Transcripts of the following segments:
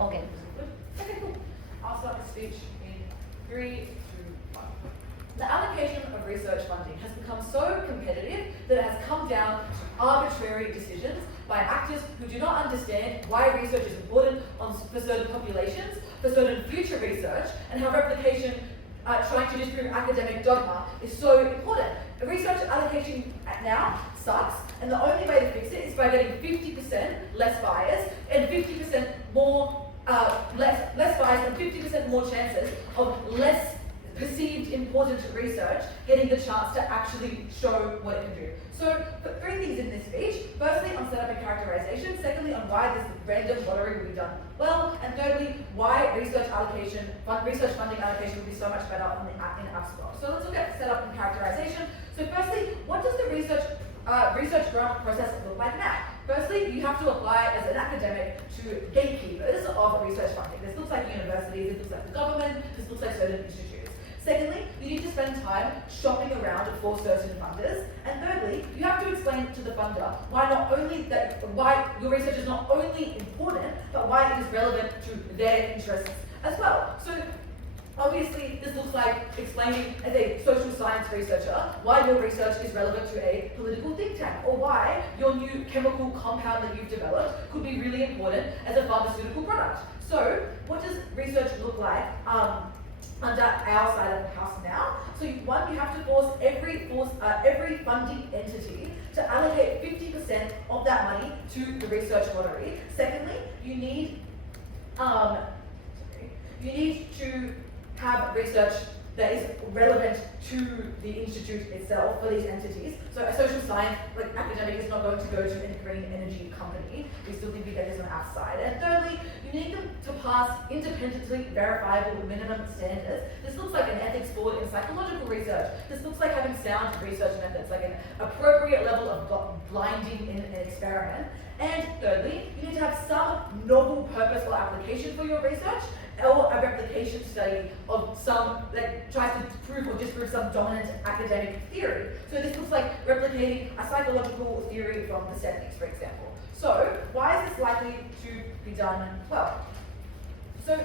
Okay. Okay, cool. I'll start the speech in 3, 2, 1. The allocation of research funding has become so competitive that it has come down to arbitrary decisions by actors who do not understand why research is important for certain populations, for certain future research, and how replication trying to disprove academic dogma is so important. The research allocation now sucks, and the only way to fix it is by getting 50% less bias and 50% more less bias and 50% more chances of less perceived important research getting the chance to actually show what it can do. So, 3 things in this speech. Firstly, on setup and characterization. Secondly, on why this random lottery will be done well. And thirdly, why research funding allocation will be so much better in Abstract. So let's look at setup and characterization. So firstly, what does the research grant process look like now? Firstly, you have to apply as an academic to gatekeepers of research funding. This looks like universities, this looks like the government, this looks like certain institutes. Secondly, you need to spend time shopping around for certain funders. And thirdly, you have to explain to the funder why your research is not only important, but why it is relevant to their interests as well. So obviously, this looks like explaining as a social science researcher why your research is relevant to a political think tank, or why your new chemical compound that you've developed could be really important as a pharmaceutical product. So what does research look like under our side of the house now? So one, you have to force every funding entity to allocate 50% of that money to the research lottery. Secondly, you need to have research that is relevant to the institute itself for these entities. So a social science, like academic, is not going to go to a green energy company. We still think we get this on our side. And thirdly, you need them to pass independently verifiable minimum standards. This looks like an ethics board in psychological research. This looks like having sound research methods, like an appropriate level of blinding in an experiment. And thirdly, you need to have some novel purpose or application for your research, or a replication study of some that tries to prove or disprove some dominant academic theory. So this looks like replicating a psychological theory from the 70s, for example. So why is this likely to be done well? So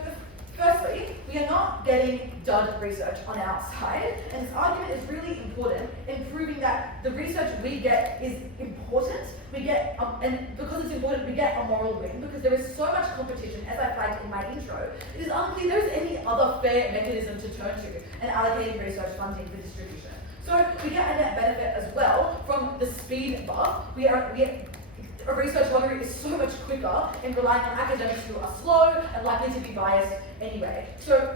firstly, we are not getting done research on our side, and this argument is really important in proving that the research we get is important. We get, and because it's important, we get a moral win, because there is so much competition, as I flagged in my intro. It is unclear there is any other fair mechanism to turn to in allocating research funding for distribution. So we get a net benefit as well from the speed buff. A research lottery is so much quicker in relying on academics who are slow and likely to be biased anyway. So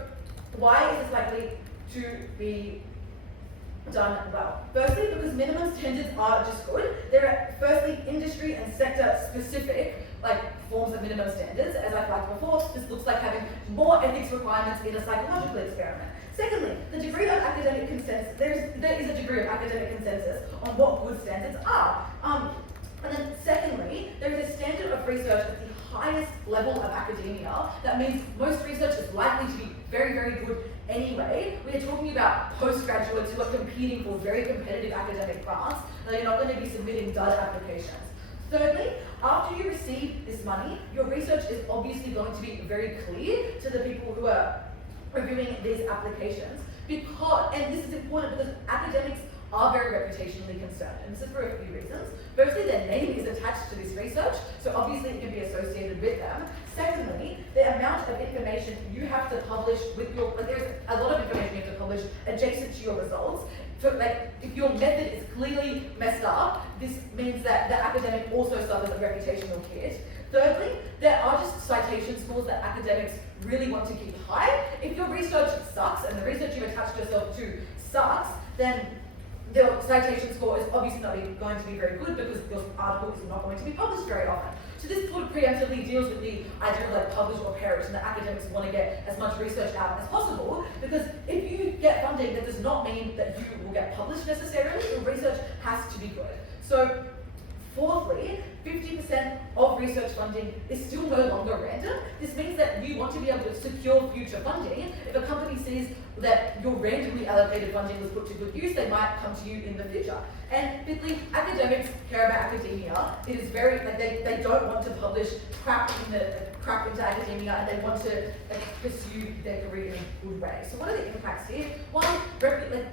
why is this likely to be done well? Firstly, because minimum standards are just good. There are firstly industry and sector specific forms of minimum standards. As I flagged before, this looks like having more ethics requirements in a psychological experiment. Secondly, the degree of academic consensus. There is a degree of academic consensus on what good standards are. And then secondly, there is a standard of research at the highest level of academia. That means most research is likely to be very, very good anyway. We are talking about postgraduates who are competing for very competitive academic grants. They're not going to be submitting dud applications. Thirdly, after you receive this money, your research is obviously going to be very clear to the people who are reviewing these applications. And this is important because academics are very reputationally concerned, and this is for a few reasons. Firstly, their name is attached to this research, so obviously it can be associated with them. Secondly, the amount of information you have to publish with your, there's a lot of information you have to publish adjacent to your results. So if your method is clearly messed up, this means that the academic also suffers a reputational hit. Thirdly, there are just citation scores that academics really want to keep high. If your research sucks and the research you attached yourself to sucks, then the citation score is obviously not going to be very good because your article is not going to be published very often. So this sort of preemptively deals with the idea of publish or perish, and the academics want to get as much research out as possible, because if you get funding, that does not mean that you will get published necessarily. Your research has to be good. So fourthly, 50% of research funding is still no longer random. This means that you want to be able to secure future funding. If a company sees that your randomly allocated funding was put to good use, they might come to you in the future. And fifthly, academics care about academia. It is very, like, they don't want to publish crap into academia, and they want to pursue their career in a good way. So what are the impacts here? One,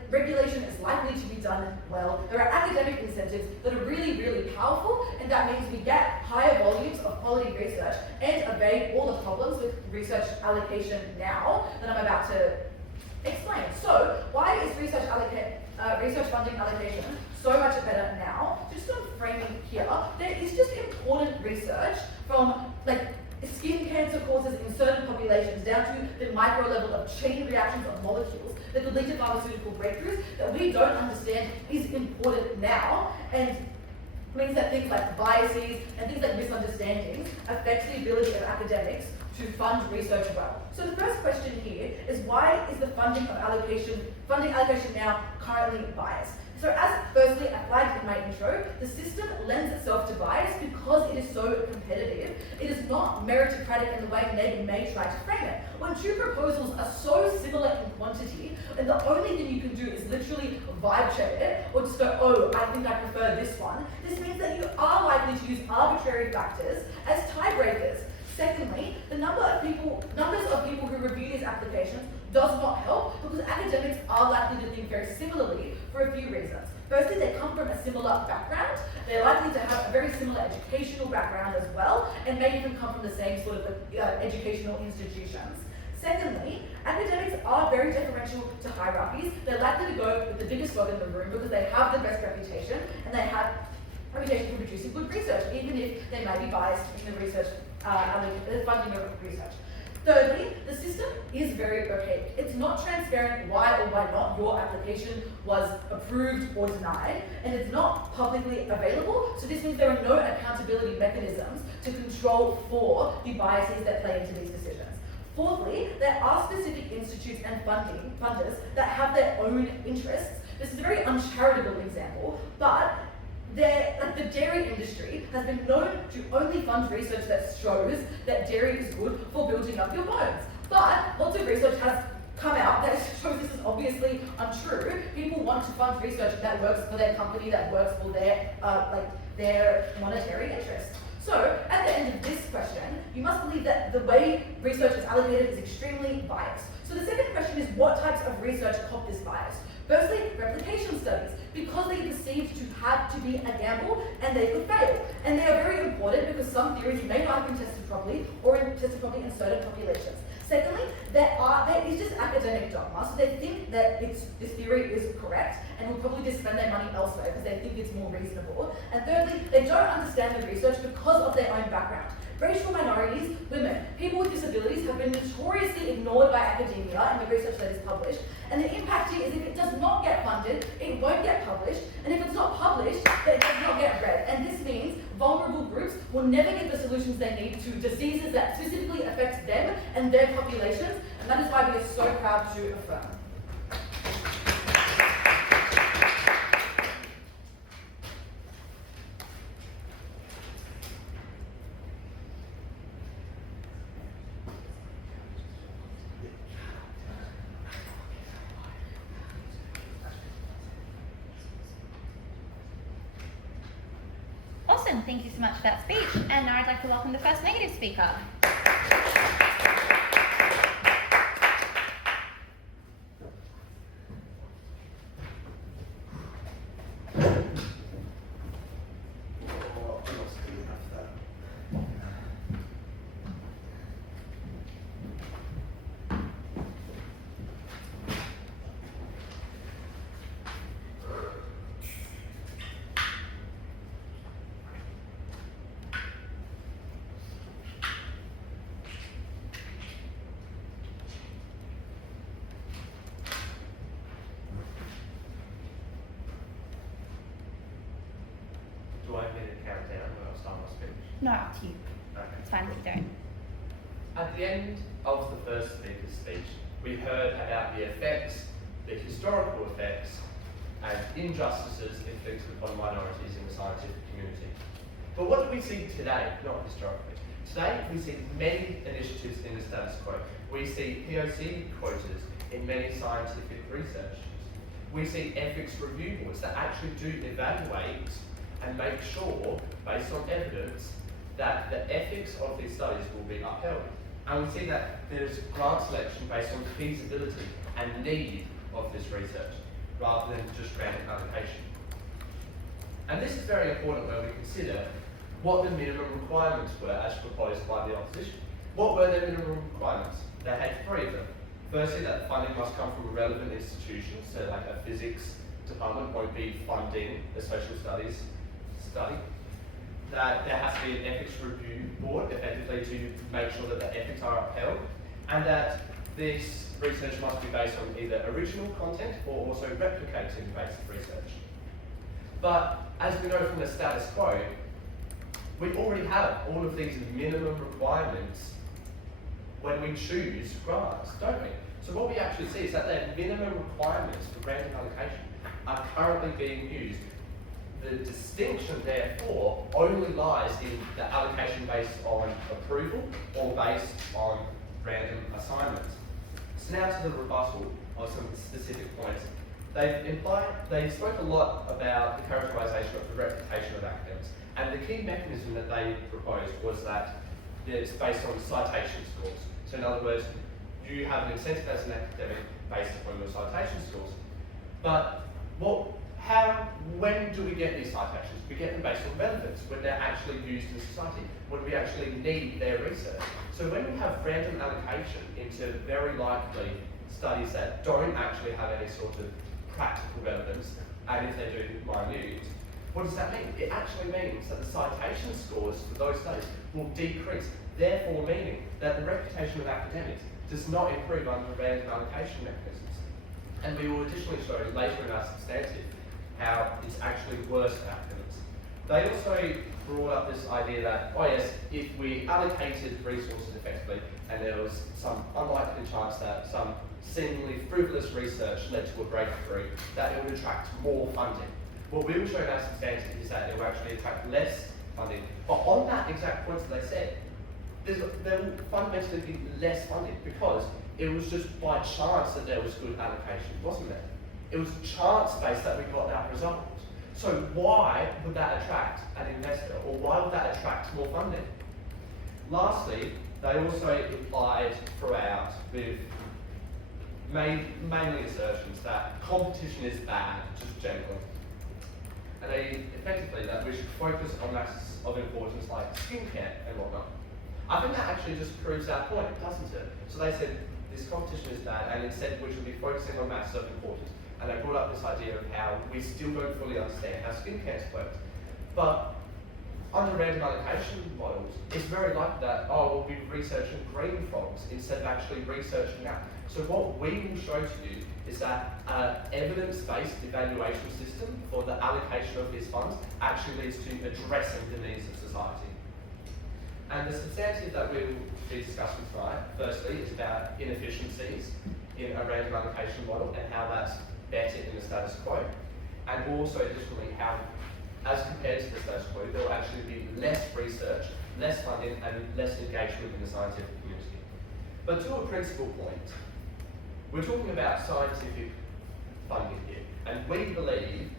regulation is likely to be done well. There are academic incentives that are really, really powerful, and that means we get higher volumes of quality research and evade all the problems with research allocation now that I'm about to explain. So why is research funding allocation so much better now? Just some framing here. There is just important research from skin cancer causes in certain populations down to the micro level of chain reactions of molecules that could lead to pharmaceutical breakthroughs that we don't understand is important now, and means that things like biases and things like misunderstandings affect the ability of academics to fund research well. So the first question here is, why is the funding allocation now currently biased? So as firstly I flagged in my intro, the system lends itself to bias because it is so competitive. It is not meritocratic in the way Ned may try to frame it. When two proposals are so similar in quantity, and the only thing you can do is literally vibe check it, or just go, oh, I think I prefer this one, this means that you are likely to use arbitrary factors as tiebreakers. Secondly, the numbers of people who review these applications does not help, because academics are likely to think very similarly for a few reasons. Firstly, they come from a similar background. They're likely to have a very similar educational background as well, and may even come from the same sort of educational institutions. Secondly, academics are very deferential to hierarchies. They're likely to go with the biggest dog in the room because they have the best reputation, and they have a reputation for producing good research, even if they may be biased in the research the funding of research. Thirdly, the system is very opaque. It's not transparent why or why not your application was approved or denied, and it's not publicly available, so this means there are no accountability mechanisms to control for the biases that play into these decisions. Fourthly, there are specific institutes and funders that have their own interests. This is a very uncharitable example, but the dairy industry has been known to only fund research that shows that dairy is good for building up your bones. But lots of research has come out that shows this is obviously untrue. People want to fund research that works for their company, that works for their monetary interests. So, at the end of this question, you must believe that the way research is allocated is extremely biased. So the second question is, what types of research cop this bias? Firstly, replication studies, because they are perceived to have to be a gamble and they could fail. And they are very important because some theories may not have been tested properly or tested properly in certain populations. Secondly, there is just academic dogma, so they think that this theory is correct and will probably just spend their money elsewhere because they think it's more reasonable. And thirdly, they don't understand the research because of their own background. Racial minorities, women, people with disabilities have been notoriously ignored by academia and the research that is published. And the impact here is if it does not get funded, it won't get published. And if it's not published, then it does not get read. And this means vulnerable groups will never get the solutions they need to diseases that specifically affect them and their populations. And that is why we are so proud to affirm. Awesome, thank you so much for that speech. And now I'd like to welcome the first negative speaker. No, up to you. Okay. It's fine if you don't. At the end of the first speaker's speech, we heard about the effects, the historical effects, and injustices inflicted upon minorities in the scientific community. But what do we see today, not historically? Today, we see many initiatives in the status quo. We see POC quotas in many scientific research. We see ethics review boards that actually do evaluate and make sure, based on evidence, that the ethics of these studies will be upheld. And we see that there's grant selection based on feasibility and need of this research, rather than just random allocation. And this is very important when we consider what the minimum requirements were as proposed by the opposition. What were their minimum requirements? They had 3 of them. Firstly, that funding must come from a relevant institution, so like a physics department won't be funding a social studies study. That there has to be an ethics review board, effectively, to make sure that the ethics are upheld, and that this research must be based on either original content or also replicating based research. But as we know from the status quo, we already have all of these minimum requirements when we choose grants, don't we? So what we actually see is that the minimum requirements for random allocation are currently being used. The distinction, therefore, only lies in the allocation based on approval or based on random assignments. So now to the rebuttal of some specific points. They spoke a lot about the characterisation of the reputation of academics, and the key mechanism that they proposed was that it's based on citation scores. So in other words, you have an incentive as an academic based upon your citation scores. But when do we get these citations? We get them based on relevance, when they're actually used in society, when we actually need their research. So when we have random allocation into very likely studies that don't actually have any sort of practical relevance, and if they do, minute, what does that mean? It actually means that the citation scores for those studies will decrease, therefore meaning that the reputation of academics does not improve under random allocation mechanisms. And we will additionally show later in our substantive how it's actually worse for academics. They also brought up this idea that, oh yes, if we allocated resources effectively and there was some unlikely chance that some seemingly frivolous research led to a breakthrough, that it would attract more funding. What we will show in our substantive is that it will actually attract less funding. But on that exact point that they said, there will fundamentally be less funding because it was just by chance that there was good allocation, wasn't it? It was chance-based that we got that result. So why would that attract an investor, or why would that attract more funding? Lastly, they also implied throughout with mainly assertions that competition is bad, just generally. And they effectively that we should focus on matters of importance like skincare and whatnot. I think that actually just proves our point, doesn't it? So they said this competition is bad, and instead we should be focusing on matters of importance. And they brought up this idea of how we still don't fully understand how skincare works. But under random allocation models, it's very likely that, we'll be researching green frogs instead of actually researching that. So what we will show to you is that an evidence-based evaluation system for the allocation of these funds actually leads to addressing the needs of society. And the substantive that we will be discussing tonight, firstly, is about inefficiencies in a random allocation model and how that's better in the status quo. And also, additionally, how, as compared to the status quo, there will actually be less research, less funding, and less engagement in the scientific community. But to a principal point, we're talking about scientific funding here, and we believe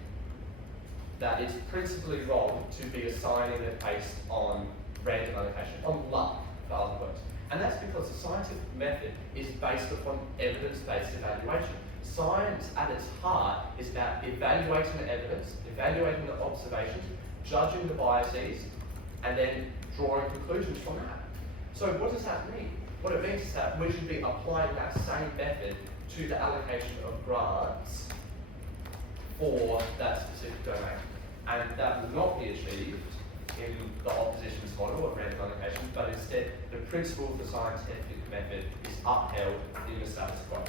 that it's principally wrong to be assigning it based on random allocation, on luck, for other words. And that's because the scientific method is based upon evidence-based evaluation. Science, at its heart, is about evaluating the evidence, evaluating the observations, judging the biases, and then drawing conclusions from that. So what does that mean? What it means is that we should be applying that same method to the allocation of grants for that specific domain. And that will not be achieved in the opposition's model of random allocation, but instead the principle of the scientific method is upheld in the status quo.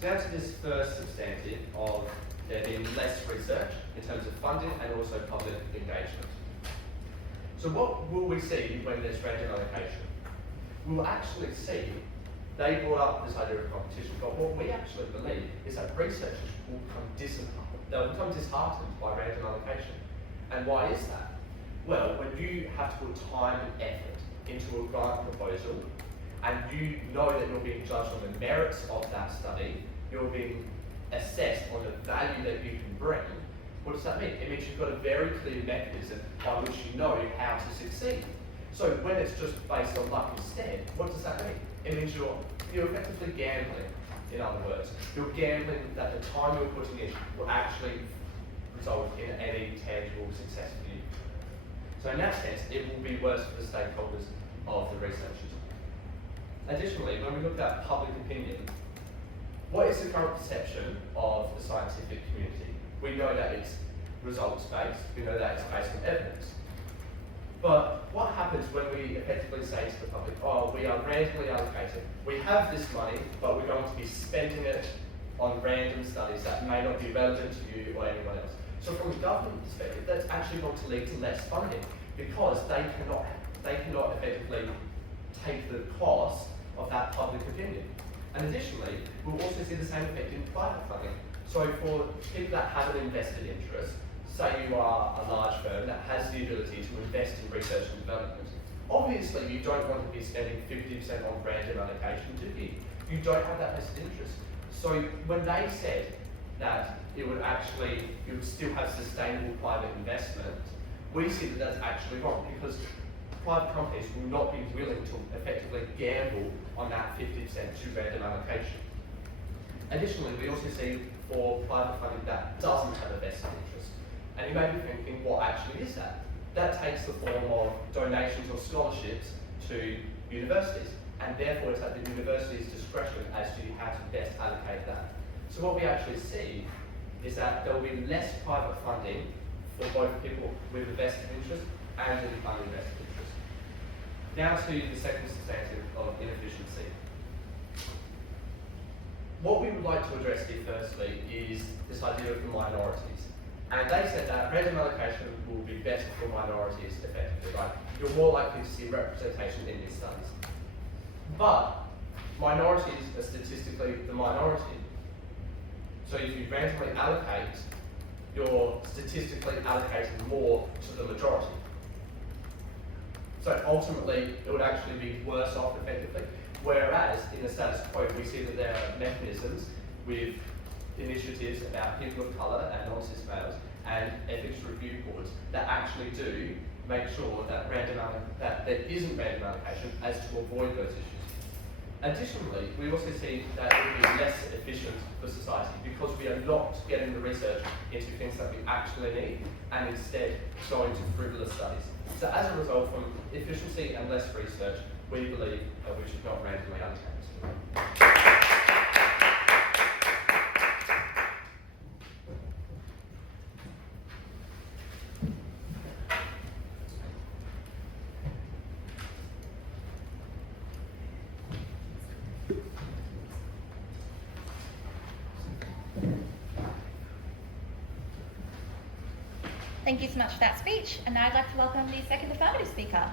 So now to this first substantive of there being less research in terms of funding and also public engagement. So what will we see when there's random allocation? We'll actually see, they brought up this idea of competition, but what we actually believe is that researchers will become disheartened by random allocation. And why is that? Well, when you have to put time and effort into a grant proposal, and you know that you're being judged on the merits of that study, you're being assessed on the value that you can bring, what does that mean? It means you've got a very clear mechanism by which you know how to succeed. So when it's just based on luck instead, what does that mean? It means you're effectively gambling, in other words. You're gambling that the time you're putting in will actually result in any tangible success for you. So in that sense, it will be worse for the stakeholders of the researchers. Additionally, when we look at public opinion, what is the current perception of the scientific community? We know that it's results-based, we know that it's based on evidence. But what happens when we effectively say to the public, oh, we are randomly allocated, we have this money, but we're going to be spending it on random studies that may not be relevant to you or anyone else. So from a government perspective, that's actually going to lead to less funding because they cannot effectively take the cost of that public opinion. And additionally, we'll also see the same effect in private funding. So for people that have an invested interest, say you are a large firm that has the ability to invest in research and development, obviously you don't want to be spending 50% on random allocation, do you? You don't have that vested interest. So when they said that it would actually, you would still have sustainable private investment, we see that that's actually wrong because private companies will not be willing to effectively gamble on that 50% to random allocation. Additionally, we also see for private funding that doesn't have a vested interest. And you may be thinking, what actually is that? That takes the form of donations or scholarships to universities, and therefore it's at the university's discretion as to how to best allocate that. So what we actually see is that there will be less private funding for both people with a vested interest and with an uninvested interest. Now to the second substantive of inefficiency. What we would like to address here firstly is this idea of the minorities. And they said that random allocation will be better for minorities effectively, right? You're more likely to see representation in these studies. But minorities are statistically the minority. So if you randomly allocate, you're statistically allocating more to the majority. So ultimately, it would actually be worse off effectively. Whereas in the status quo, we see that there are mechanisms with initiatives about people of colour and non-cis males and ethics review boards that actually do make sure that there isn't random allocation as to avoid those issues. Additionally, we also see that it will be less efficient for society because we are not getting the research into things that we actually need and instead going to frivolous studies. So as a result, from efficiency and less research, we believe that we should not randomly allocate. Thank you so much for that speech. And now I'd like to welcome the second affirmative speaker.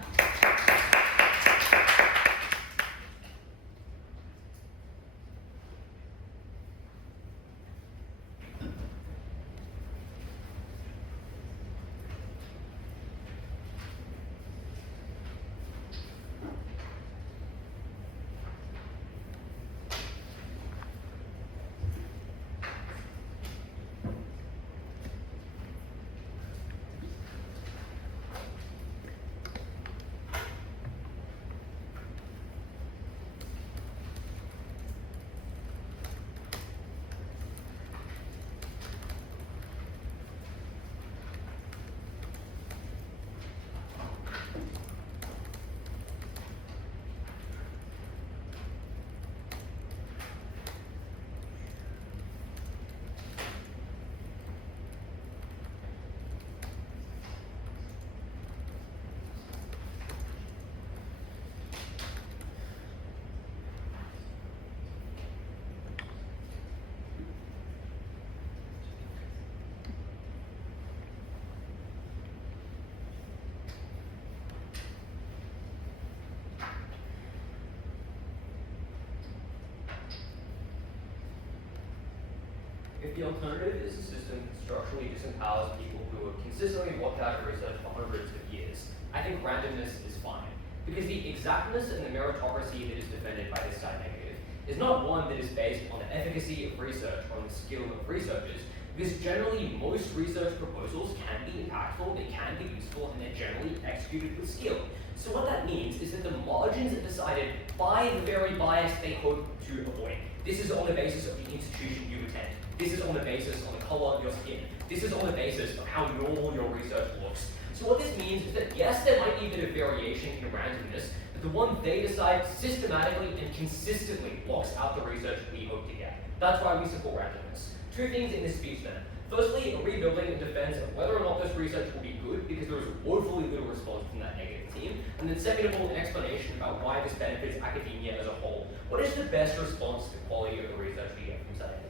If the alternative is a system that structurally disempowers people who have consistently walked out of research for hundreds of years, I think randomness is fine. because the exactness and the meritocracy that is defended by this side negative is not one that is based on the efficacy of research or on the skill of researchers, because generally most research proposals can be impactful, they can be useful, and they're generally executed with skill. So what that means is that the margins are decided by the very bias they hope to avoid. This is on the basis of the institution you attend. This is on the basis of the color of your skin. This is on the basis of how normal your research looks. So what this means is that yes, there might be a bit of variation in randomness, but the one they decide systematically and consistently blocks out the research we hope to get. That's why we support randomness. Two things in this speech then. Firstly, a rebuilding and defense of whether or not this research will be good because there is woefully little response from that negative team. And then second of all, an explanation about why this benefits academia as a whole. What is the best response to the quality of the research we get from side negative?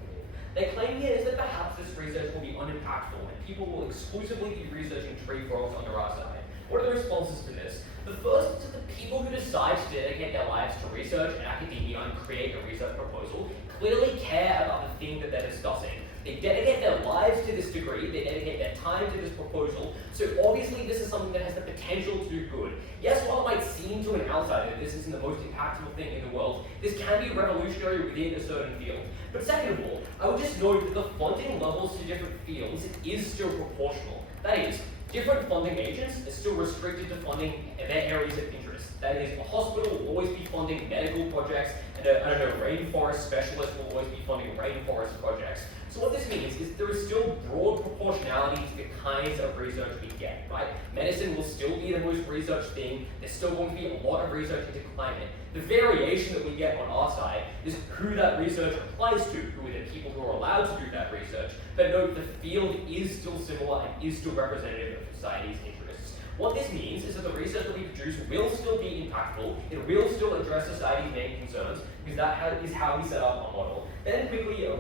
Their claim here is that perhaps this research will be unimpactful and people will exclusively be researching tree frogs under our side. What are the responses to this? The first is that the people who decide to dedicate their lives to research and academia and create a research proposal clearly care about the thing that they're discussing. They dedicate their lives to this degree, they dedicate their time to this proposal, so obviously this is something that has the potential to do good. Yes, while it might seem to an outsider that this isn't the most impactful thing in the world, this can be revolutionary within a certain field. But second of all, I would just note that the funding levels to different fields is still proportional. That is, different funding agents are still restricted to funding their areas of interest. That is, a hospital will always be funding medical projects, and a rainforest specialist will always be funding rainforest projects. So what this means is there is still broad proportionality to the kinds of research we get, right? Medicine will still be the most researched thing. There's still going to be a lot of research into climate. The variation that we get on our side is who that research applies to, who are the people who are allowed to do that research. But note, the field is still similar and is still representative of society's interests. What this means is that the research that we produce will still be impactful, it will still address society's main concerns, because that is how we set up our model. Then quickly a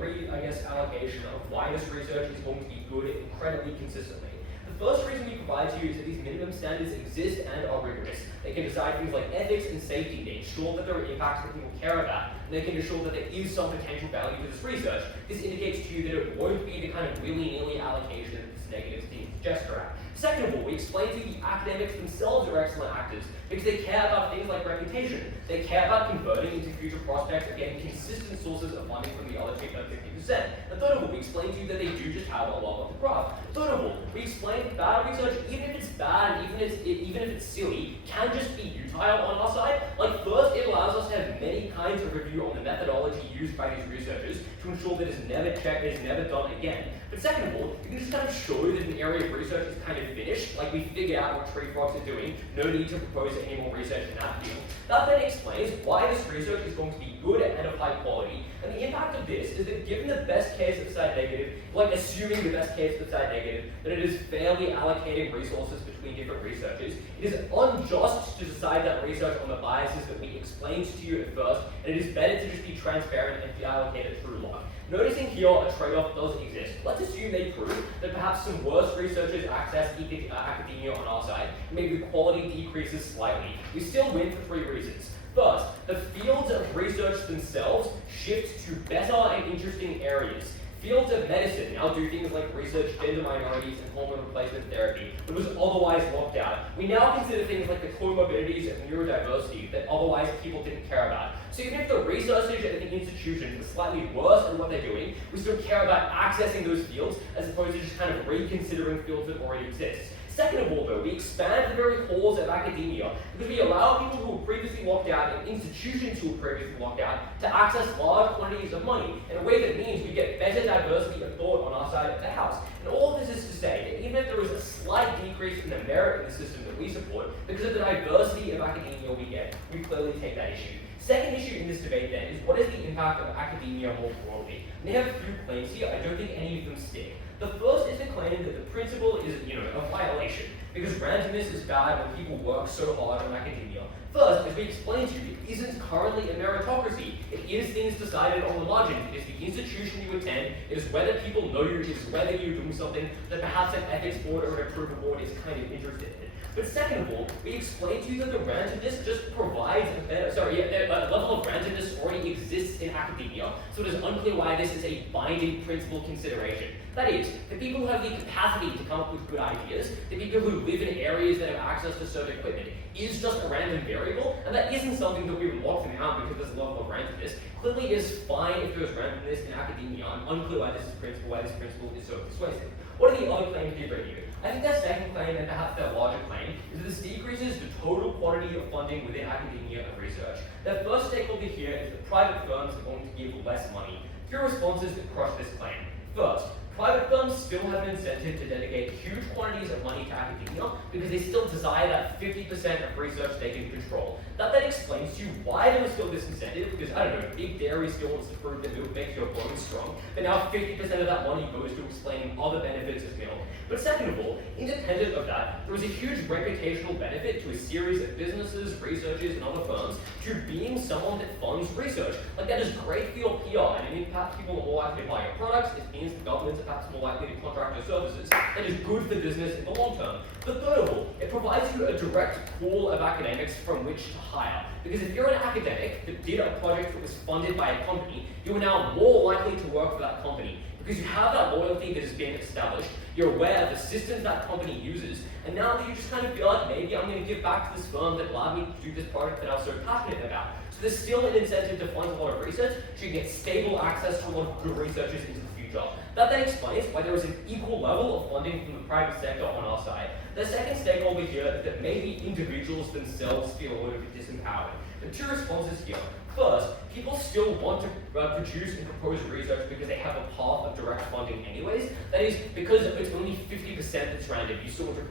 allocation of why this research is going to be good incredibly consistently. The first reason we provide to you is that these minimum standards exist and are rigorous. They can decide things like ethics and safety. They ensure that there are impacts that people care about. And they can ensure that there is some potential value to this research. This indicates to you that it won't be the kind of willy-nilly allocation that this negative team gesture at. Second of all, we explain to you the academics themselves are excellent actors because they care about things like reputation. They care about converting into future prospects of getting consistent sources of funding from the other 50%. And third of all, we explain to you that they do just have a love of the craft. Third of all, we explain that bad research, even if it's bad and even if it's silly, can just be utile on our side. Like first, it allows us to have many kinds of review on the methodology used by these researchers to ensure that it's never checked, it's never done again. But second of all, you can just kind of show that an area of research is kind of finished, like we figured out what tree frogs are doing, no need to propose any more research in that field. That then explains why this research is going to be good and of high quality. And the impact of this is that given the best case of side negative, like assuming the best case of side negative, that it is fairly allocating resources between different researchers, it is unjust to decide that research on the biases that we explained to you at first, and it is better to just be transparent and allocate it through luck. Noticing here a trade-off does exist. Let's assume they prove that perhaps some worse researchers access academia on our side, and maybe the quality decreases slightly. We still win for three reasons. First, the fields of research themselves shift to better and interesting areas. Fields of medicine now do things like research gender minorities and hormone replacement therapy that was otherwise locked out. We now consider things like the comorbidities and neurodiversity that otherwise people didn't care about. So even if the researchers at the institution was slightly worse at what they're doing, we still care about accessing those fields as opposed to just kind of reconsidering fields that already exist. Second of all, though, we expand the very halls of academia because we allow people who were previously locked out and institutions who were previously locked out to access large quantities of money in a way that means we get better diversity of thought on our side of the house. And all of this is to say that even if there is a slight decrease in the merit in the system that we support, because of the diversity of academia we get, we clearly take that issue. Second issue in this debate then is what is the impact of academia more broadly? And they have a few claims here. I don't think any of them stick. The first is the claim that the principle is, a violation, because randomness is bad when people work so hard on academia. First, as we explained to you, it isn't currently a meritocracy. It is things decided on the margin. It is the institution you attend. It is whether people know you. It is whether you're doing something that perhaps an ethics board or an approval board is kind of interested in. But second of all, we explained to you that the randomness just provides a level of randomness already exists in academia, so it is unclear why this is a binding principle consideration. That is, the people who have the capacity to come up with good ideas, the people who live in areas that have access to certain equipment, is just a random variable, and that isn't something that we've locked them out because there's a level of randomness. Clearly it is fine if there's randomness in academia. I'm unclear why this principle is so persuasive. What are the other claims you bring here? I think their second claim, and perhaps their larger claim, is that this decreases the total quantity of funding within academia and research. Their first stakeholder here is that private firms are going to give less money. Three responses that crush this claim. First, private firms still have an incentive to dedicate huge quantities of money to academia because they still desire that 50% of research they can control. That then explains to you why there is still this incentive, because, I don't know, Big Dairy still wants to prove that milk makes your bones strong, but now 50% of that money goes to explaining other benefits of milk. But second of all, independent of that, there is a huge reputational benefit to a series of businesses, researchers, and other firms to being someone that funds research. Like, that is great for your PR, and it means perhaps people are more likely to buy your products, it means the governments are perhaps more likely to contract your services. That is good for business in the long term. But third of all, it provides you a direct pool of academics from which to hire. Because if you're an academic that did a project that was funded by a company, you are now more likely to work for that company. Because you have that loyalty that has been established, you're aware of the systems that company uses, and now that you just kind of feel like maybe I'm going to give back to this firm that allowed me to do this project that I was so passionate about. So there's still an incentive to fund a lot of research, so you get stable access to a lot of good researchers into the future. That then explains why there is an equal level of funding from the private sector on our side. The second stakeholder here is that maybe individuals themselves feel a little bit disempowered. The two responses here. First, people still want to produce and propose research because they have a path of direct funding anyways. That is, because it's only 50% that's random, you still want to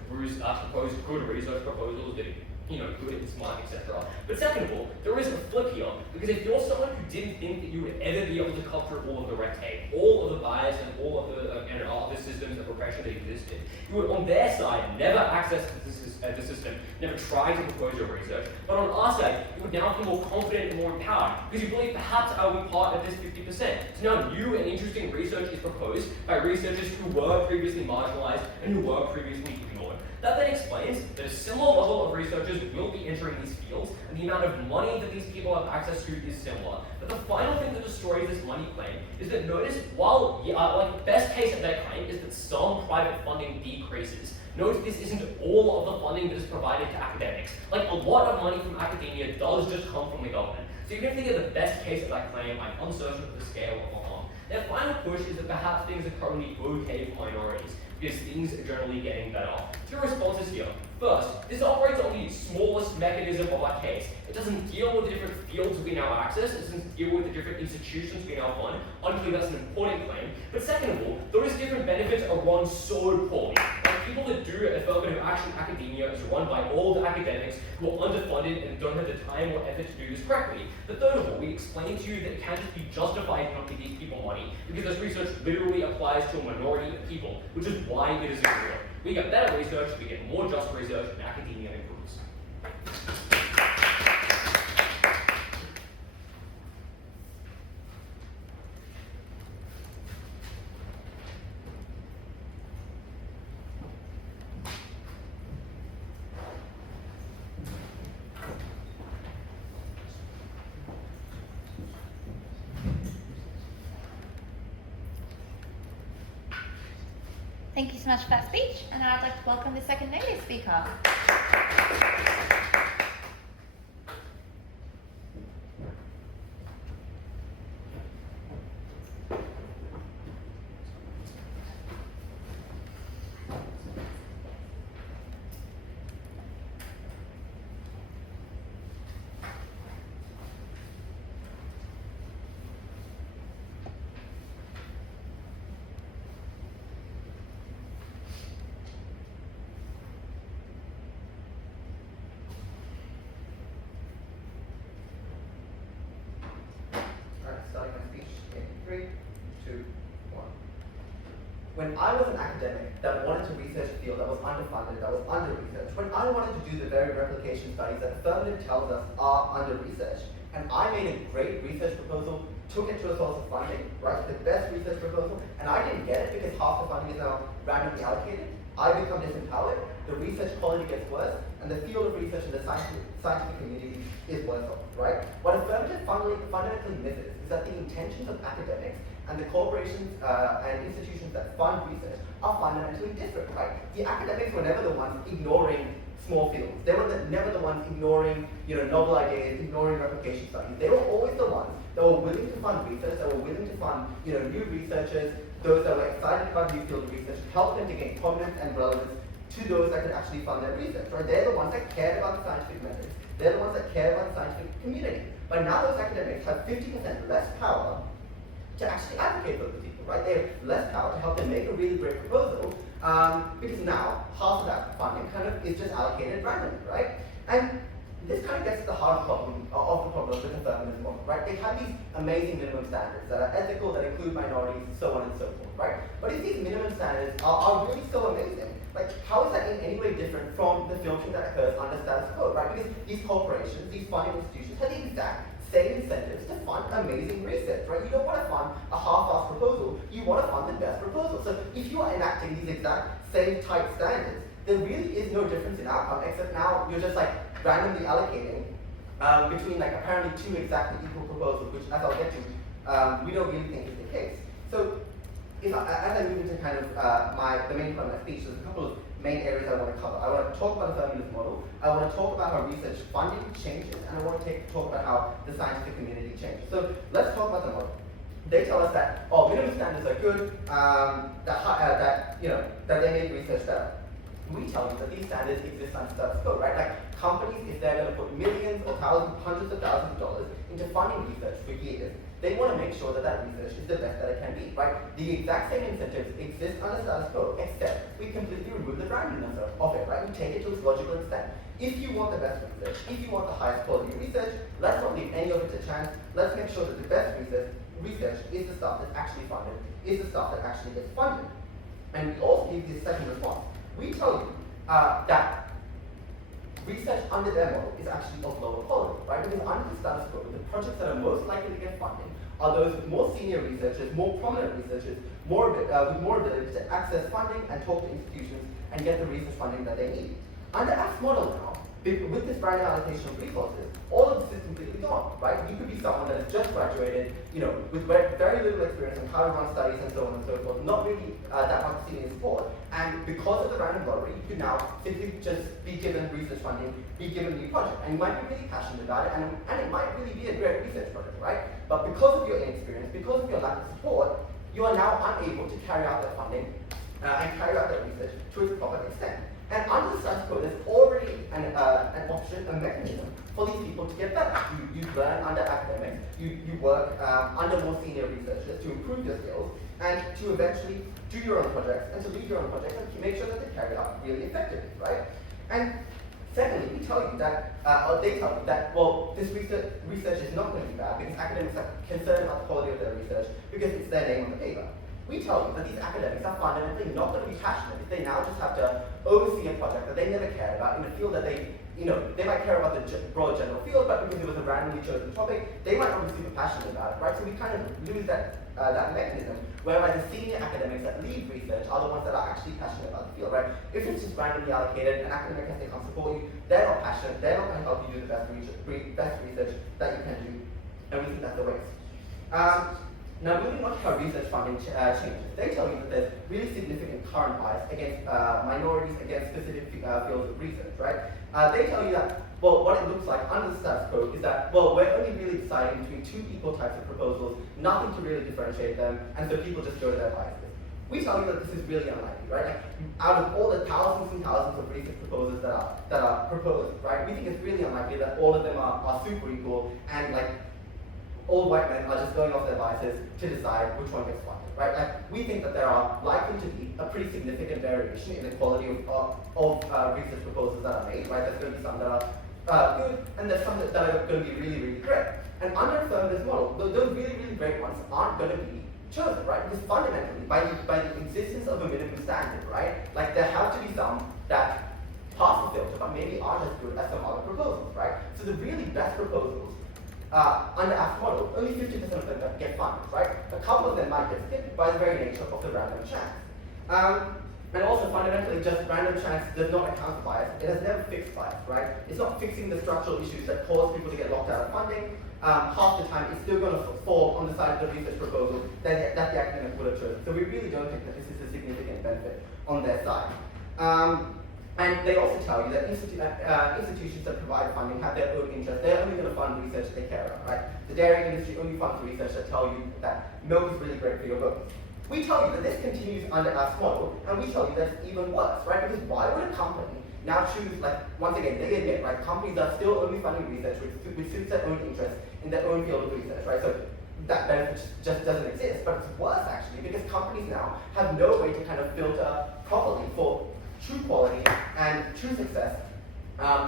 propose good research proposals that are good and smart, etc. But second of all, there is a flip here, because if you're someone who didn't think that you would ever be able to cut through all of the red tape, all of the bias, and all of the systems of repression that existed, you would, on their side, never access the system, never try to propose your research, but on our side, you would now feel more confident and more empowered, because you believe perhaps I will be part of this 50%. So now new and interesting research is proposed by researchers who were previously marginalized and who were previously ignored. That then explains that a similar level of researchers will be entering these fields, and the amount of money that these people have access to is similar. But the final thing that destroys this money claim is that notice, while best case of their claim is that some private funding decreases. Note this isn't all of the funding that is provided to academics. Like, a lot of money from academia does just come from the government. So even if they get the best case of that claim, I'm uncertain of the scale of harm. Their final push is that perhaps things are currently okay for minorities, because things are generally getting better. Two responses here. First, this operates on the smallest mechanism of our case. It doesn't deal with the different fields we now access, it doesn't deal with the different institutions we now fund. Unclear, that's an important claim. But second of all, those different benefits are run so poorly. Like, people that do affirmative action academia is run by old academics who are underfunded and don't have the time or effort to do this correctly. But third of all, we explain to you that it can't just be justified not to give these people money, because this research literally applies to a minority of people, which is why it is real. We get better research, we get more just research, and academia improves. Thank you so much for that speech, and I'd like to welcome the second negative speaker. Starting my speech in 3, 2, 1. When I was an academic that wanted to research a field that was underfunded, that was under-researched, when I wanted to do the very replication studies that Affirmative tells us are under-researched, and I made a great research proposal, took it to a source of funding, right, the best research proposal, and I didn't get it because half the funding is now randomly allocated, I become disempowered, the research quality gets worse, and the field of research in the scientific community is worse off, right? What Affirmative fundamentally misses is that the intentions of academics and the corporations and institutions that fund research are fundamentally different, right? The academics were never the ones ignoring small fields. They were never the ones ignoring, novel ideas, ignoring replication studies. They were always the ones that were willing to fund research, that were willing to fund, new researchers, those that were excited about new field of research, help them to gain prominence and relevance to those that could actually fund their research, right? They're the ones that cared about the scientific methods. They're the ones that care about the scientific community. But now those academics have 50% less power to actually advocate for those people, right? They have less power to help them make a really great proposal, because now half of that funding kind of is just allocated randomly, right? And this kind of gets to the heart of the problem with the feminism model, right? They have these amazing minimum standards that are ethical, that include minorities, so on and so forth, right? But if these minimum standards are really so amazing, like, how is that in any way different from the filtering that occurs under status quo, right? Because these corporations, these funding institutions have the exact same incentives to fund amazing research, right? You don't want to fund a half-assed proposal, you want to fund the best proposal. So if you are enacting these exact same type standards, there really is no difference in outcome, except now you're just like randomly allocating between like apparently two exactly equal proposals, which, as I'll get to, we don't really think is the case. So as I move into kind of the main part of my speech, there's a couple of main areas I want to cover. I want to talk about the Affirmative model, I want to talk about how research funding changes, and I want to talk about how the scientific community changes. So let's talk about the model. They tell us that, minimum standards are good, that they make research better. We tell you that these standards exist under status quo, right? Like, companies, if they're going to put millions or thousands, hundreds of thousands of dollars into funding research for years, they want to make sure that that research is the best that it can be, right? The exact same incentives exist under status quo, except we completely remove the randomness of it, right? We take it to its logical extent. If you want the best research, if you want the highest quality research, let's not leave any of it to chance. Let's make sure that the best research is the stuff that's actually funded, is the stuff that actually gets funded. And we also give this second response. We tell you that research under their model is actually of lower quality, right? Because under the status quo, the projects that are most likely to get funding are those with more senior researchers, more prominent researchers, with more ability to access funding and talk to institutions and get the research funding that they need. Under Arth's model now, with this random allocation of resources, all of this is completely gone, right? You could be someone that has just graduated, with very little experience on how to run studies and so on and so forth, not really that much senior support, and because of the random lottery, you could now simply just be given research funding, be given a new project, and you might be really passionate about it, and it might really be a great research project, right? But because of your inexperience, because of your lack of support, you are now unable to carry out that funding and carry out that research to its proper extent. And under the status quo, there's already an option, a mechanism for these people to get better. You learn under academics, you work under more senior researchers to improve your skills, and to eventually do your own projects, and to lead your own projects, and to make sure that they carry out really effectively, right? And secondly, we tell you that, they tell you that, this research is not going to be bad because academics are concerned about the quality of their research because it's their name on the paper. We tell you that these academics are fundamentally not going to be passionate if they now just have to oversee a project that they never cared about in a field that they might care about the broad general field, but because it was a randomly chosen topic, they might not be super passionate about it, right? So we kind of lose that mechanism, whereby the senior academics that lead research are the ones that are actually passionate about the field, right? If it's just randomly allocated, an academic has to come support you, they're not passionate, they're not going to help you do the best research that you can do, and we think that's a waste. Now, moving on to how research funding changes, they tell you that there's really significant current bias against minorities, against specific fields of research, right? They tell you that, what it looks like under the status quo is that, we're only really deciding between two equal types of proposals, nothing to really differentiate them, and so people just go to their biases. We tell you that this is really unlikely, right? Like, out of all the thousands and thousands of research proposals that are proposed, right? We think it's really unlikely that all of them are super equal, and like, all white men are just going off their biases to decide which one gets funded, right? Like, we think that there are likely to be a pretty significant variation in the quality of research proposals that are made, right? There's going to be some that are good, and there's some that are going to be really, really great. And under Affirmative's model, those really, really great ones aren't going to be chosen, right? Because fundamentally, by the existence of a minimum standard, right? Like, there have to be some that pass the filter, but maybe aren't as good as some other proposals, right? So the really best proposals under Arth's model, only 50% of them get funded, right? A couple of them might get skipped by the very nature of the random chance. And also fundamentally, just random chance does not account for bias. It has never fixed bias, right? It's not fixing the structural issues that cause people to get locked out of funding. Half the time, it's still going to fall on the side of the research proposal that the academic would have chosen. So we really don't think that this is a significant benefit on their side. And they also tell you that institutions that provide funding have their own interests. They're only going to fund research they care about, right? The dairy industry only funds research that tell you that milk is really great for your bones. We tell you that this continues under our model, and we tell you that it's even worse, right? Because why would a company now choose, like, once again, they admit, right, companies are still only funding research which suits their own interests in their own field of research, right? So that benefit just doesn't exist, but it's worse actually, because companies now have no way to kind of filter properly for true quality and true success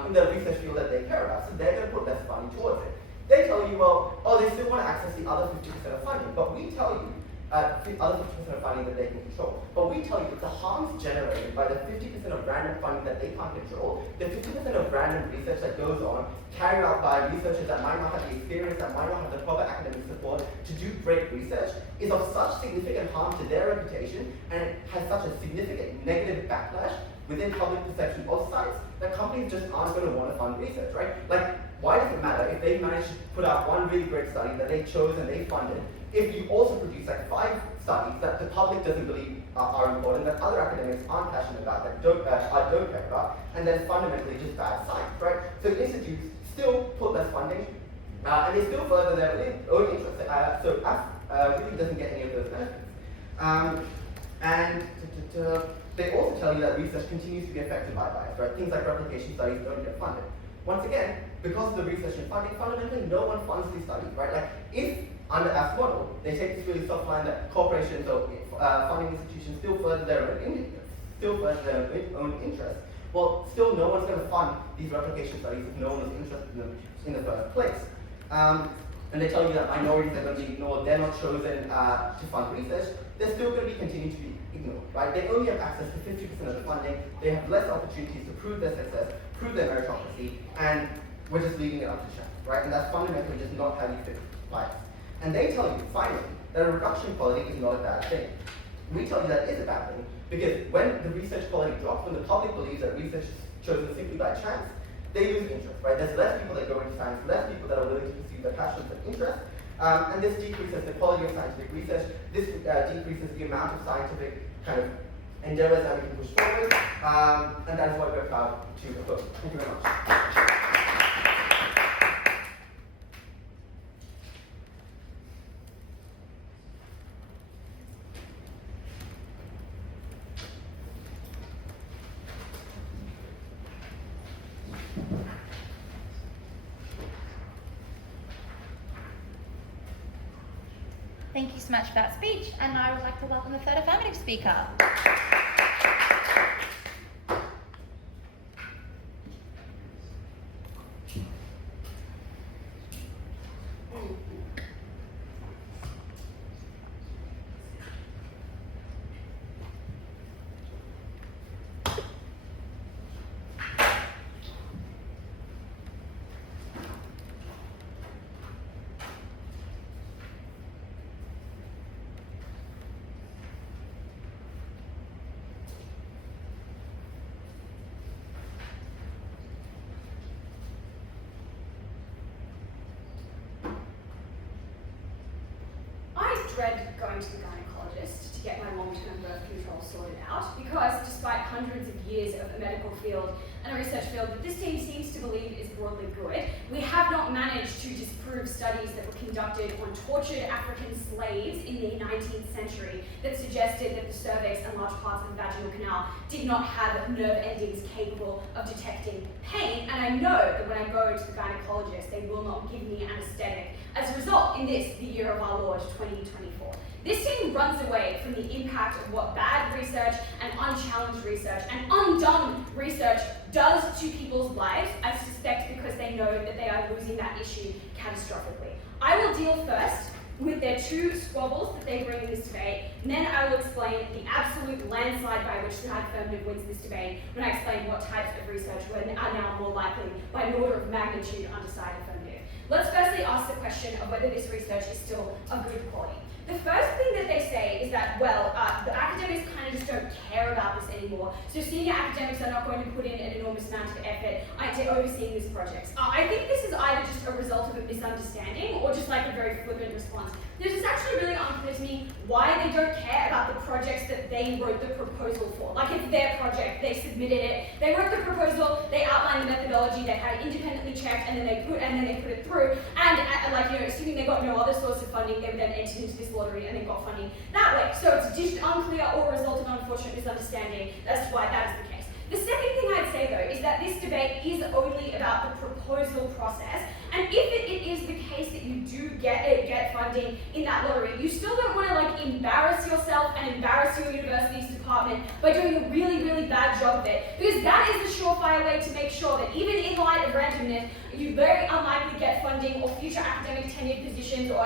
in the research field that they care about. So they're going to put less funding towards it. They tell you, well, oh, they still want to access the other 50% of funding, but we tell you the other 50% of funding that they can control. But we tell you that the harms generated by the 50% of random funding that they can't control, the 50% of random research that goes on, carried out by researchers that might not have the experience, that might not have the proper academic support to do great research, is of such significant harm to their reputation, and it has such a significant negative backlash within public perception of science that companies just aren't going to want to fund research, right? Like, why does it matter if they manage to put out one really great study that they chose and they funded, if you also produce like 5 studies that the public doesn't believe are important, that other academics aren't passionate about, that don't care about, and then fundamentally just bad science, right? So institutes still put less funding, and they still further their own interests. So Affirmative really doesn't get any of those benefits. They also tell you that research continues to be affected by bias, right? Things like replication studies don't get funded. Once again, because of the research and funding, fundamentally no one funds these studies, right? Like, if under Aff's model, they take this really soft line that corporations or funding institutions still further their own interests, well, still no one's going to fund these replication studies if no one is interested in them in the first place. And they tell you that minorities are going to be ignored, they're not chosen to fund research, they're still going to be continuing to be ignored, right? They only have access to 50% of the funding, they have less opportunities to prove their success, prove their meritocracy, and we're just leaving it up to chance, right? And that's fundamentally just not how you fix bias. And they tell you, finally, that a reduction in quality is not a bad thing. We tell you that it is a bad thing, because when the research quality drops, when the public believes that research is chosen simply by chance, they lose interest, right? There's less people that go into science, less people that are willing to pursue their passions and interests, and this decreases the quality of scientific research, this decreases the amount of scientific kind of endeavors that we can push forward, and that is what we're proud to oppose. Thank you very much. Thank you so much for that speech, and I would like to welcome the third affirmative speaker. Dread going to the gynecologist to get my long-term birth control sorted out, because despite hundreds of years of a medical field and a research field that this team seems to believe is broadly good, we have not managed to disprove studies that were conducted on tortured African slaves in the 19th century that suggested that the cervix and large parts of the vaginal canal did not have nerve endings capable of detecting pain. And I know that when I go to the gynecologist, they will not give me anesthetic. As a result, in this, the year of our Lord, 2024, this team runs away from the impact of what bad research and unchallenged research and undone research does to people's lives, I suspect because they know that they are losing that issue catastrophically. I will deal first with their 2 squabbles that they bring in this debate, and then I will explain the absolute landslide by which the affirmative wins this debate when I explain what types of research are now more likely by an order of magnitude underside affirmative. Let's firstly ask the question of whether this research is still of good quality. The first thing that they say is that, well, the academics kind of just don't care about this anymore, so senior academics are not going to put in an enormous amount of effort into overseeing these projects. I think this is either just a result of a misunderstanding or just like a very flippant response. This is actually really unclear to to me why they don't care about the projects that they wrote the proposal for. Like, it's their project, they submitted it, they wrote the proposal, they outlined the methodology, they had it independently checked, and then they put it through. And assuming they got no other source of funding, they would then enter into this lottery and then got funding that way. So it's just unclear or resulted in unfortunate misunderstanding. That's why that is the case. The second thing I'd say though is that this debate is only about the proposal process, and if it is the case that you do get funding in that lottery, you still don't want to embarrass yourself and embarrass your university's department by doing a really, really bad job of it, because that is the surefire way to make sure that even in light of randomness, you very unlikely get funding or future academic tenured positions or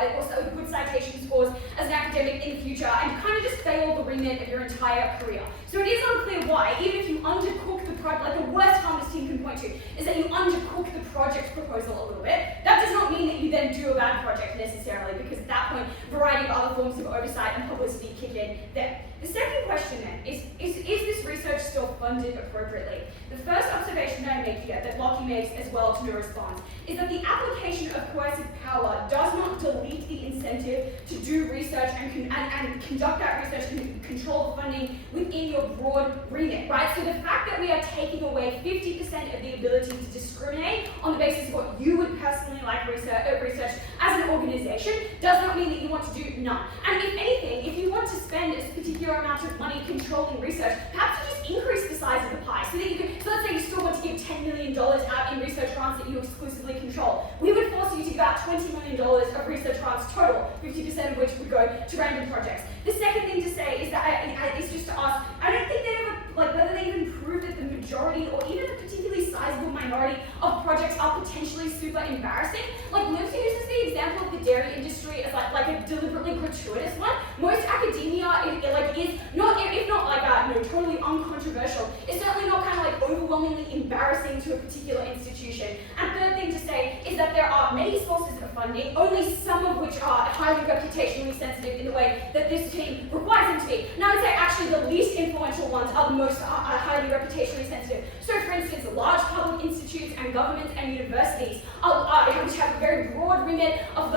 good citation scores as an academic in the future, and you kind of just fail the remit of your entire career. So it is unclear why, even if you undercook the project, the worst harm this team can point to is that you undercook the project proposal a little bit. That does not mean that you then do a bad project necessarily, because at that point, a variety of other forms of oversight and publicity kick in there. The second question then is this research still funded appropriately? The first observation that I make here, that Lockie makes as well to no response, is that the application of coercive power does not delete the incentive to do research and conduct that research and control the funding within your broad remit, right? So the fact that we are taking away 50% of the ability to discriminate on the basis of what you would personally like research as an organization does not mean that you want to do none. And if anything, if you want to spend a particular amount of money controlling research, perhaps you just increase the size of the pie so that you can, so let's say you still want to give $10 million out in research grants that you exclusively control. We would force you to give out $20 million of research grants total, 50% of which would go to random projects. The second thing to say is that is just to ask, I don't think they ever, whether they even proved that the majority or even a particularly sizable minority of projects are potentially super embarrassing. Olivia uses the example of the dairy industry as like a deliberately gratuitous one. Most academia is not, if not totally uncontroversial, it's certainly not kind of overwhelmingly embarrassing to a particular institution. And third thing to say is that there are many sources of funding, only some of which are highly reputationally sensitive in the way that this team requires them to be. And I would say actually the least influential ones are the most highly reputationally sensitive. So for instance, large public institutes and governments and universities which have a very broad remit of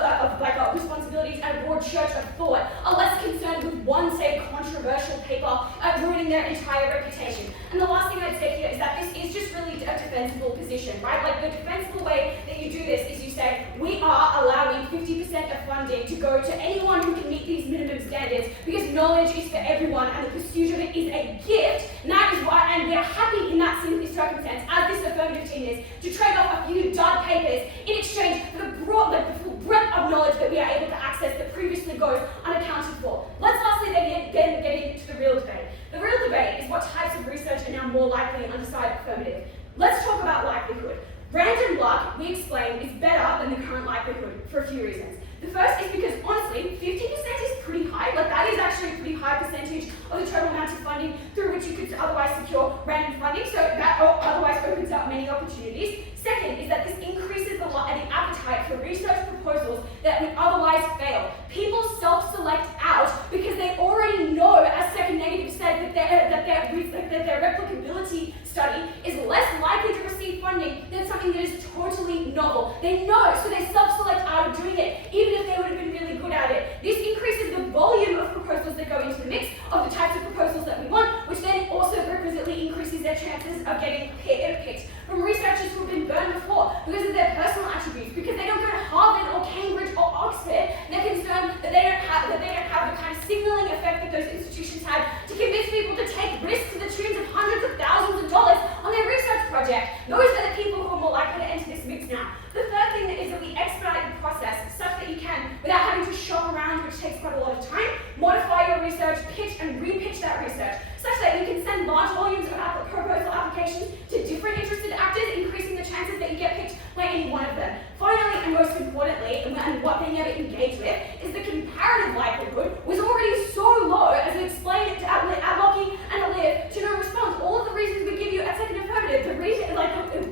responsibilities and a broad church of thought are less concerned with one, say, controversial paper ruining their entire reputation. And the last thing I'd say here is that this is just really a defensible position, right? The defensible way that you do this is you say, we are allowing 50% of funding to go to anyone who can meet these minimum standards, because knowledge is for everyone and the pursuit of it is a gift. And that is why, and we are happy in that circumstance, as this affirmative team is, to trade off a few dud papers in exchange for the broad, the full breadth of knowledge that we are able to access that previously goes unaccounted for. Let's lastly then get into the real debate. The real debate is what types of research are now more likely under side affirmative. Let's talk about likelihood. Random luck, we explained, is better than the current likelihood for a few reasons. The first is because, honestly, 50% is pretty high. That is actually a pretty high percentage of the total amount of funding through which you could otherwise secure random funding, so that otherwise opens up many opportunities. Second is that this increases the appetite for research proposals that would otherwise fail. People self-select out because they already know, as second negative said, that their replicability study is less likely to receive funding than something that is totally novel. They know, so they self-select out of doing it, even if they would have been really good at it. This increases the volume of proposals that go into the mix of the types of proposals that we want, which then also requisitely increases their chances of getting picked from researchers who have been burned before because of their personal attributes, because they don't go to Harvard or Cambridge or Oxford. They're concerned that they don't have the kind of signaling effect that those institutions had to convince people to take risks to the tunes of hundreds of thousands of dollars on their research project. Those are the people who are more likely to enter this mix now. The third thing is that we expedite the process such that you can, without having to shop around, which takes quite a lot of time, modify your research, pitch and re-pitch that research, such that you can send large volumes of proposal applications to different interested actors, increasing the chances that you get picked by any one of them. Finally, and most importantly, and what they never engage with, is the comparative likelihood was already so low, as we explained it at Lockie and Olivia, to no response. All of the reasons we give you at second affirmative,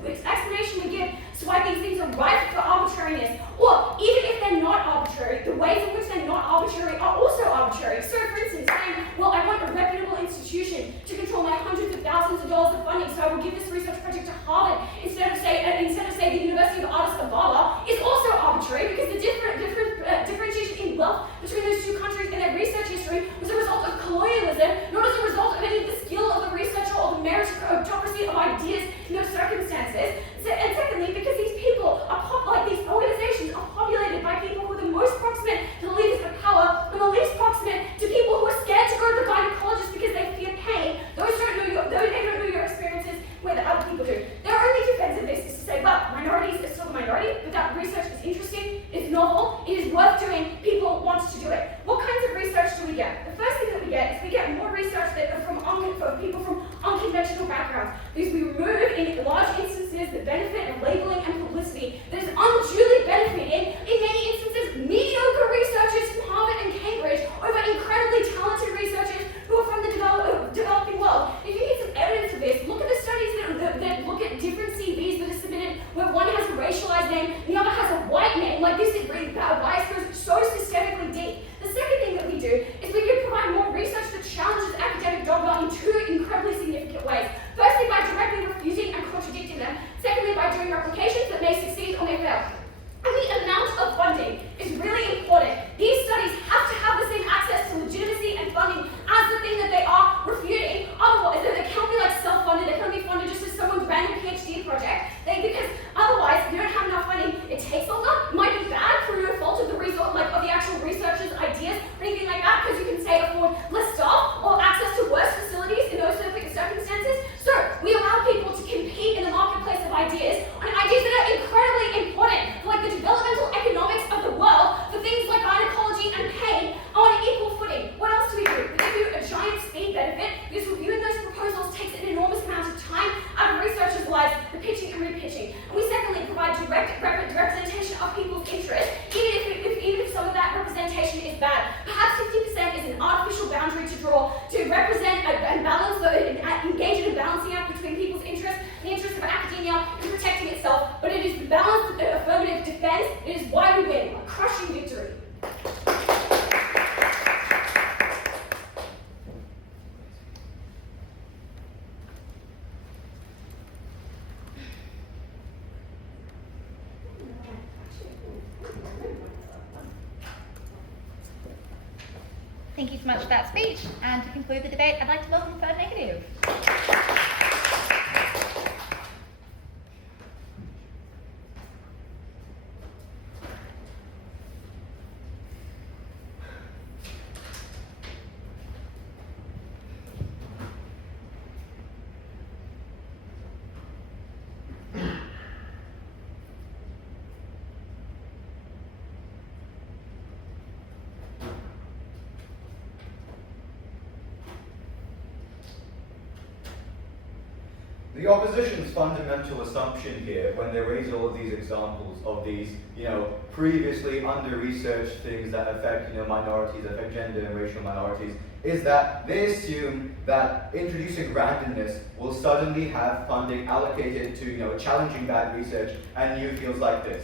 the explanation we give to why these things are ripe for arbitrariness, or even if they're not arbitrary, the ways in which they're not arbitrary are also arbitrary. So for instance, saying, well, I want a reputable institution to control my hundreds of thousands of dollars of funding, so I will give this research project to Harvard instead of say the University of Addis Ababa, is also arbitrary, because the differentiation in wealth between those two countries proximate to the leaders of power, and the least proximate to people who are scared to go to the gynecologist because they fear pain. Those don't know your experiences where the other people do. Their only defense of this is to say, well, minorities are still a minority, but that research is interesting, it's novel, it is worth doing, people want to do it. What kinds of research do we get? The first thing that we get is we get more research that are from people from unconventional backgrounds, because we remove in large instances the benefit of labeling and publicity that is unduly benefiting, in many instances, mediocre researchers from Harvard and Cambridge over incredibly talented researchers who are from the developing world. If you need some evidence of this, look at the studies that look at different CVs that are submitted where one has a racialized name and the other has a white name. Like, this is really bad. Bias goes so systemically deep. The second thing that we do is we can provide more research that challenges academic dogma in two incredibly significant ways. Firstly, by directly refusing and contradicting them. Secondly, by doing replications that may succeed or may fail. And the amount of funding is really important. These studies have to have the same access to legitimacy and funding as the thing that they are refuting. Otherwise, they can't be like self-funded, they can't be funded just as someone's random PhD project. Because otherwise, if you don't have enough funding, it takes longer. It might be bad for no fault of the result, like of the actual researchers' ideas or anything like that, because you can say afford less staff or access to worse facilities in those circumstances. So we allow people to compete in the marketplace of ideas on ideas that are incredibly important, like the developmental economics of the world, for things like gynecology and pain, on an equal footing. What else do? We give you a giant speed benefit, because reviewing those proposals takes an enormous amount of time out of researchers' lives, the pitching and repitching. And we secondly provide direct representation of people's interests, even if some of that representation is bad. Perhaps 50% is an artificial boundary to draw to represent and balance, engage in a balancing act between people's interests, the interests of academia, and protecting itself. But it is the balanced affirmative defense. It is why we win, a crushing victory. Thank you so much for that speech. And to conclude the debate, I'd like to welcome the third negative. The opposition's fundamental assumption here, when they raise all of these examples of these, previously under-researched things that affect, minorities, affect gender and racial minorities, is that they assume that introducing randomness will suddenly have funding allocated to, challenging bad research and new fields like this.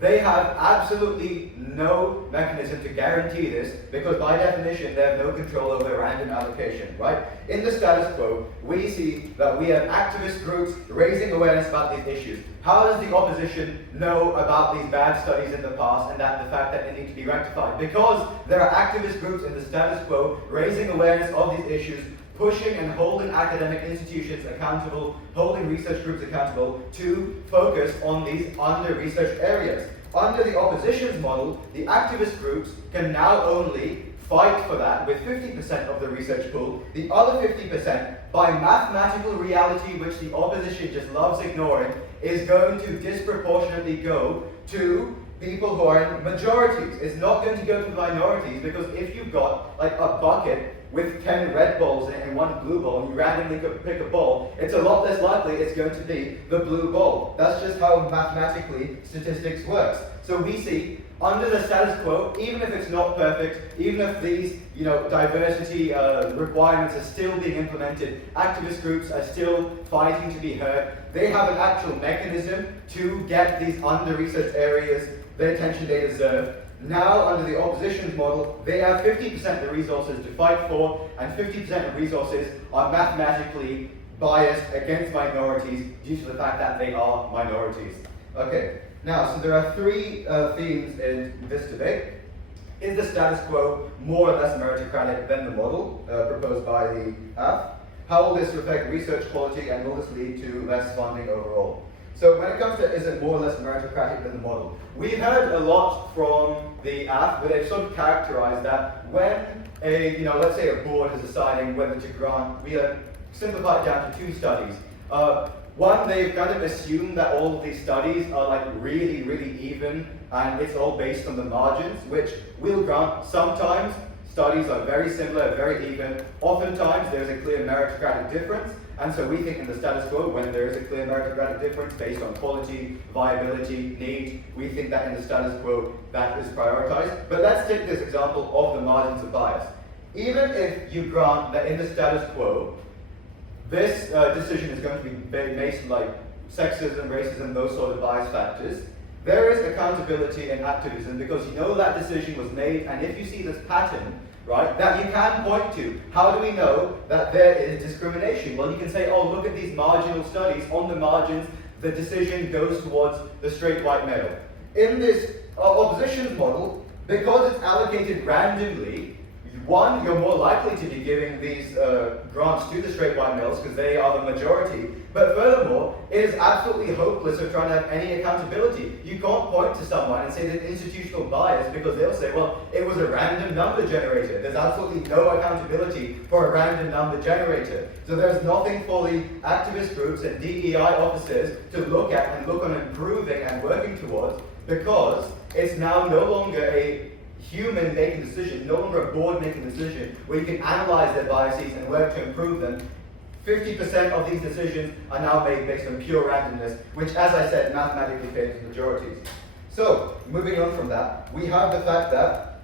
They have absolutely no mechanism to guarantee this, because by definition they have no control over random allocation, right? In the status quo, we see that we have activist groups raising awareness about these issues. How does the opposition know about these bad studies in the past and that the fact that they need to be rectified? Because there are activist groups in the status quo raising awareness of these issues, pushing and holding academic institutions accountable, holding research groups accountable to focus on these under-researched areas. Under the opposition's model, the activist groups can now only fight for that with 50% of the research pool. The other 50%, by mathematical reality, which the opposition just loves ignoring, is going to disproportionately go to people who are in majorities. It's not going to go to the minorities, because if you've got like a bucket with 10 red balls in it and one blue ball, and you randomly pick a ball, it's a lot less likely it's going to be the blue ball. That's just how mathematically statistics works. So we see, under the status quo, even if it's not perfect, even if these diversity requirements are still being implemented, activist groups are still fighting to be heard, they have an actual mechanism to get these under-researched areas the attention they deserve. Now, under the opposition's model, they have 50% of the resources to fight for, and 50% of resources are mathematically biased against minorities due to the fact that they are minorities. Okay, now, so there are three themes in this debate. Is the status quo more or less meritocratic than the model proposed by the Arth? How will this affect research quality, and will this lead to less funding overall? So when it comes to is it more or less meritocratic than the model, we've heard a lot from the Arth, where they've sort of characterized that when let's say a board is deciding whether to grant, we simplify it down to two studies. One, they've kind of assumed that all of these studies are like really, really even, and it's all based on the margins, which we'll grant. Sometimes studies are very similar, very even. Oftentimes there's a clear meritocratic difference, and so we think in the status quo, when there is a clear meritocratic difference based on quality, viability, need, we think that in the status quo that is prioritized. But let's take this example of the margins of bias. Even if you grant that in the status quo, this decision is going to be based on like sexism, racism, those sort of bias factors, there is accountability in activism because you know that decision was made, and if you see this pattern, right, that you can point to, how do we know that there is discrimination? Well, you can say, oh, look at these marginal studies. On the margins, the decision goes towards the straight white male. In this oppositions model, because it's allocated randomly, one, you're more likely to be giving these grants to the straight white males because they are the majority. But furthermore, it is absolutely hopeless of trying to have any accountability. You can't point to someone and say there's institutional bias because they'll say, well, it was a random number generator. There's absolutely no accountability for a random number generator. So there's nothing for the activist groups and DEI officers to look at and look on improving and working towards, because it's now no longer a human making decision, no longer a board making decision where you can analyze their biases and work to improve them. 50% of these decisions are now made based on pure randomness, which, as I said, mathematically favors majorities. So, moving on from that, we have the fact that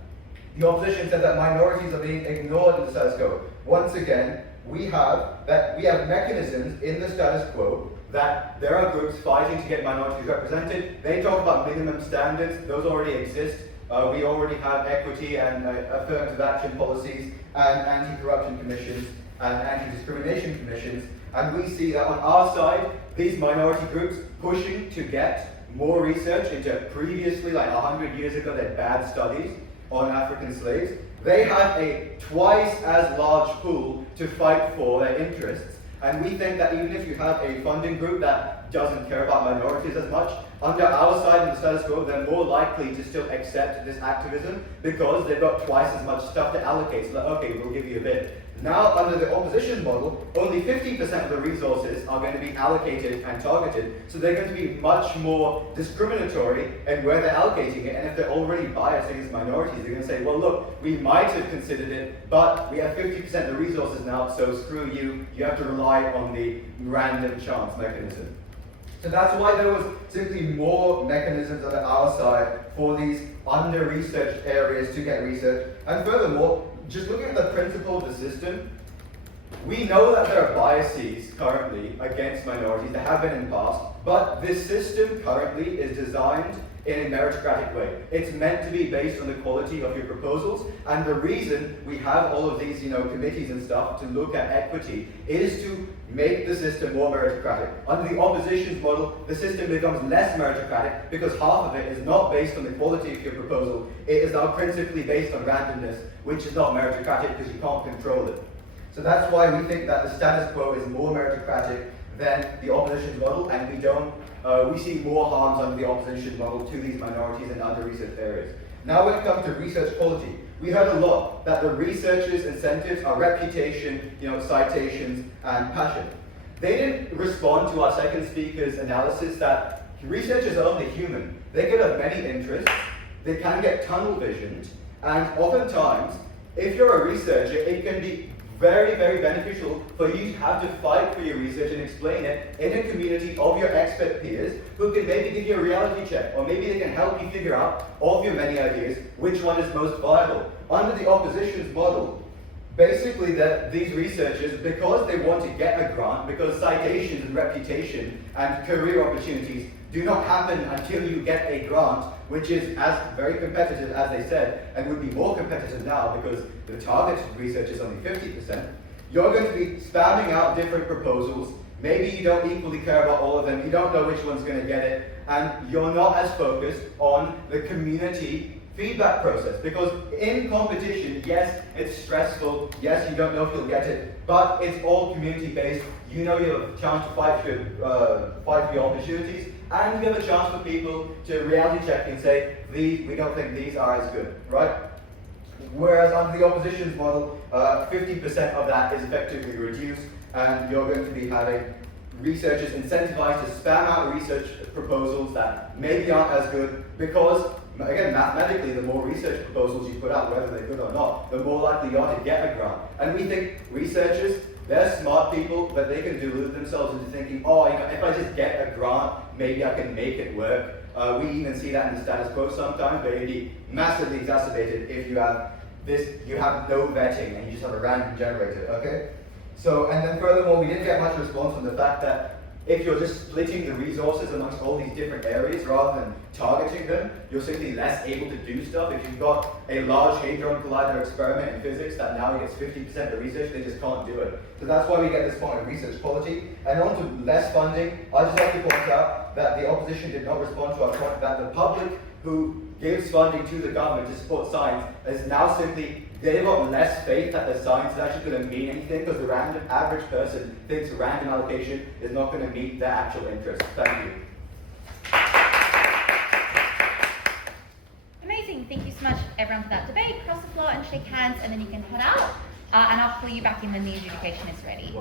the opposition said that minorities are being ignored in the status quo. Once again, we have mechanisms in the status quo that there are groups fighting to get minorities represented. They talk about minimum standards, those already exist. We already have equity and affirmative action policies and anti-corruption commissions and anti-discrimination commissions, and we see that on our side, these minority groups pushing to get more research into previously, like 100 years ago, their bad studies on African slaves. They have a twice as large pool to fight for their interests, and we think that even if you have a funding group that doesn't care about minorities as much, under our side in the status quo, they're more likely to still accept this activism because they've got twice as much stuff to allocate. So, like, okay, we'll give you a bit. Now, under the opposition model, only 50% of the resources are going to be allocated and targeted. So they're going to be much more discriminatory in where they're allocating it. And if they're already biased against minorities, they're going to say, well, look, we might have considered it, but we have 50% of the resources now, so screw you. You have to rely on the random chance mechanism. So that's why there was simply more mechanisms on our side for these under-researched areas to get research. And furthermore, just looking at the principle of the system, we know that there are biases currently against minorities that have been in the past, but this system currently is designed in a meritocratic way. It's meant to be based on the quality of your proposals, and the reason we have all of these, committees and stuff to look at equity is to make the system more meritocratic. Under the opposition's model, the system becomes less meritocratic because half of it is not based on the quality of your proposal. It is now principally based on randomness, which is not meritocratic because you can't control it. So that's why we think that the status quo is more meritocratic than the opposition's model, and we see more harms under the opposition model to these minorities and under-researched areas. Now when it comes to research quality, we heard a lot that the researchers' incentives are reputation, citations, and passion. They didn't respond to our second speaker's analysis that researchers are only human. They could have many interests, they can get tunnel visioned, and oftentimes, if you're a researcher, it can be very, very beneficial for you to have to fight for your research and explain it in a community of your expert peers who can maybe give you a reality check, or maybe they can help you figure out, of your many ideas, which one is most viable. Under the opposition's model, basically these researchers, because they want to get a grant, because citations and reputation and career opportunities do not happen until you get a grant, which is as very competitive as they said, and would be more competitive now because the target research is only 50%. You're going to be spamming out different proposals. Maybe you don't equally care about all of them, you don't know which one's going to get it, and you're not as focused on the community feedback process, because in competition, yes, it's stressful, yes, you don't know if you'll get it, but it's all community-based. You know you have a chance to fight for your opportunities, and you have a chance for people to reality check and say, we don't think these are as good, right? Whereas under the opposition's model, 50% of that is effectively reduced, and you're going to be having researchers incentivized to spam out research proposals that maybe aren't as good, because, again, mathematically, the more research proposals you put out, whether they're good or not, the more likely you are to get a grant. And we think researchers, they're smart people, but they can delude themselves into thinking, oh, if I just get a grant, maybe I can make it work. We even see that in the status quo sometimes, but it'd be massively exacerbated if you have no vetting and you just have a random generator, okay? So, and then furthermore, we didn't get much response from the fact that if you're just splitting the resources amongst all these different areas rather than targeting them, you're simply less able to do stuff. If you've got a large Hadron Collider experiment in physics that now gets 50% of the research, they just can't do it. So that's why we get this point of research quality. And on to less funding, I'd just like to point out that the opposition did not respond to our point that the public who gives funding to the government to support science is now simply, they've got less faith that the science is actually going to mean anything, because the random average person thinks random allocation is not going to meet their actual interests. Thank you. Amazing. Thank you so much, everyone, for that debate. Cross the floor and shake hands, and then you can head out. And I'll pull you back in when the adjudication is ready.